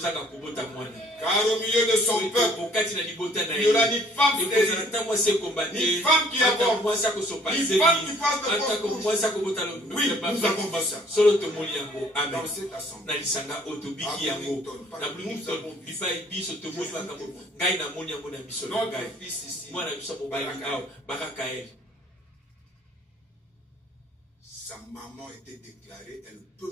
Car au milieu de son peuple, il y aura une femme stérile, une femme qui avorte, une femme qui fasse de fausses couches. Oui, nous avons vu ça. Amen. Dans cette assemblée. Notre fils ici, sa maman était déclarée, elle peut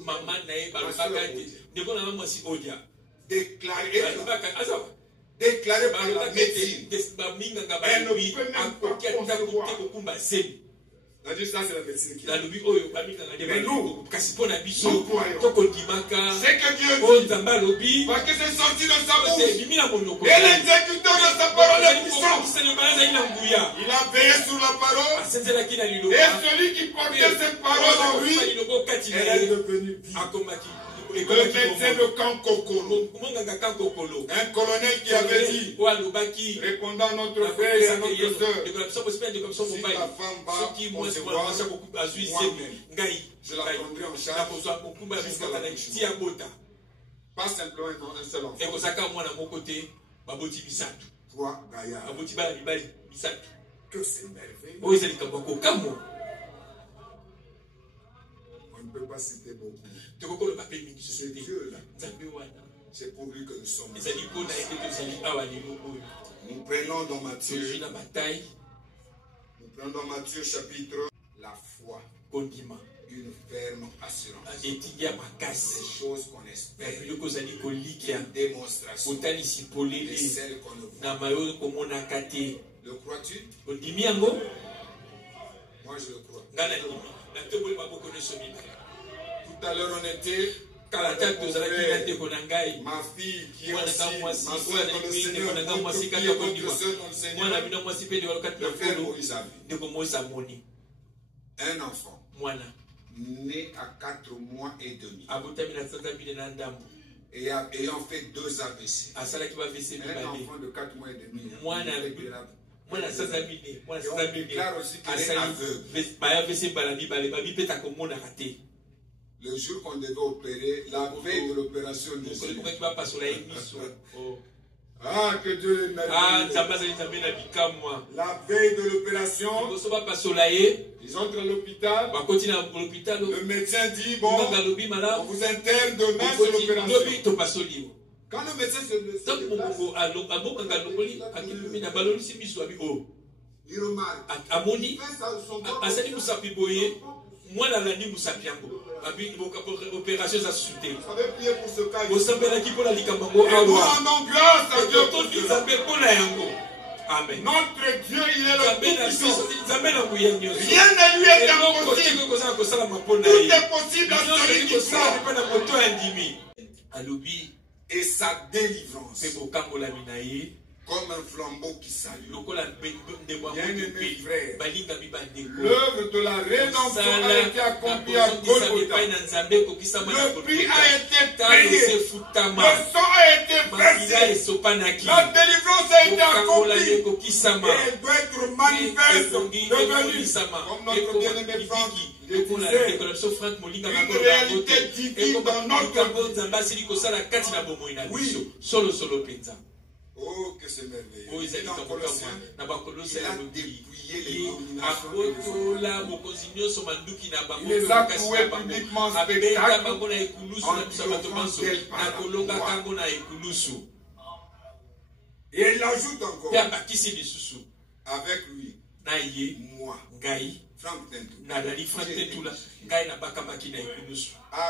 déclarée par la médecine. Elle ne peut même pas concevoir. C'est-à-dire ça, c'est la médecine qui est. Mais nous croyons. C'est que Dieu dit, parce que c'est sorti de sa bouche. Et l'exécuteur de sa parole est puissant. Il a veillé sur la parole. Et celui qui portait cette parole en lui, elle est devenue vive. Le médecin de Kankokolo, un colonel qui avait dit, répondant à notre frère et à notre soeur, si ta femme va concevoir, moi-même, je la prendrai en charge jusqu'à la couche. Pas simplement un seul enfant. 3 gaillards. Que c'est merveilleux. On ne peut pas citer beaucoup. C'est Dieu là. C'est pour lui que nous sommes. Nous prenons dans Matthieu. Nous prenons dans Matthieu chapitre la foi. Une ferme assurance. Des choses qu'on espère. Une démonstration. De celles qu'on ne voit. Le crois-tu? Moi je le crois. Tout à l'heure on était ma fille qui est aussi ma soeur dans le Seigneur, votre soeur dans le Seigneur, le frère Moïse a vu un enfant né à 4 mois et demi et ayant fait 2 AVC. Un enfant de 4 mois et demi. Et on déclare aussi qu'il est aveugle. Le jour qu'on devait opérer, la veille de l'opération, ah, que Dieu m'a dit. La veille de l'opération, ils entrent à l'hôpital. Le médecin dit, bon, on vous interne demain sur l'opération. Quand le médecin se déplace, il remarque. Il fait ça, son corps. Moi la lani musapiango abi opération za suite vous savez prier pour ce cas vous savez qui pour la likambango awa nous grâce à Dieu pour ce yango. Amen. Notre Dieu il est le tout-puissant. Rien ne lui est impossible. Tout est possible à celui qui croit. Et sa délivrance comme un flambeau qui s'allume. Bien-aimés frères, l'œuvre de la rédemption a été accomplie à Golgotha. Le prix a été payé. Le sang a été versé. La délivrance a été accomplie. Et elle doit être manifeste, devenue, comme notre bien-aimé Franck le disait, une réalité divine dans notre vie. Oui. Oh, que c'est merveilleux. Et dans Colossiens, il a dépouillé les dominations. Il les a cloués publiquement en spectacle en triomphant d'elle par la croix. Et il ajoute encore, avec lui, moi, Franck Tentou,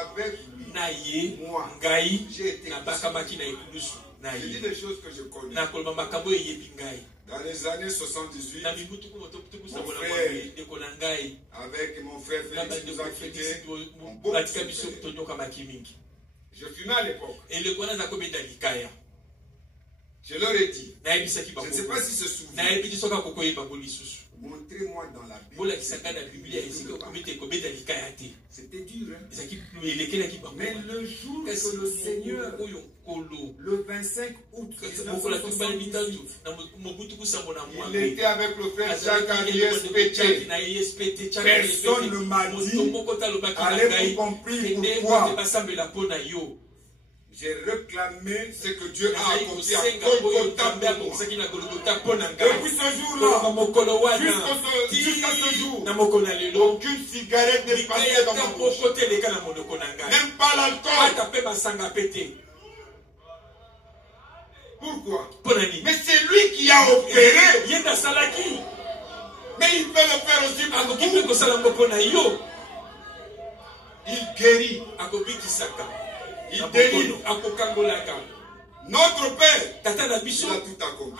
avec lui, moi, j'ai été je dis des choses que je connais. Dans les années 78, mon frère, avec mon frère Félix, nous a quittés. Je fumais à l'époque. Je leur ai dit, je ne sais pas si se souvient. Montrez-moi dans la Bible. C'était dur. Hein? Mais le jour que le Seigneur, le 25 août 1978, il était avec le frère Jacques à l'ISPT. Personne ne m'a dit, allez vous compris pourquoi. j'ai réclamé ce que Dieu a accompli à Golgotha pour moi. Depuis ce jour-là, jusqu'à ce jour, aucune cigarette n'est passée dans ma bouche. Même pas l'alcool. Pourquoi? Mais c'est lui qui a opéré. Mais il peut le faire aussi pour vous. Il guérit. Il délivre. Notre Père, il a tout accompli.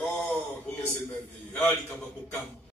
Oh, que c'est merveilleux.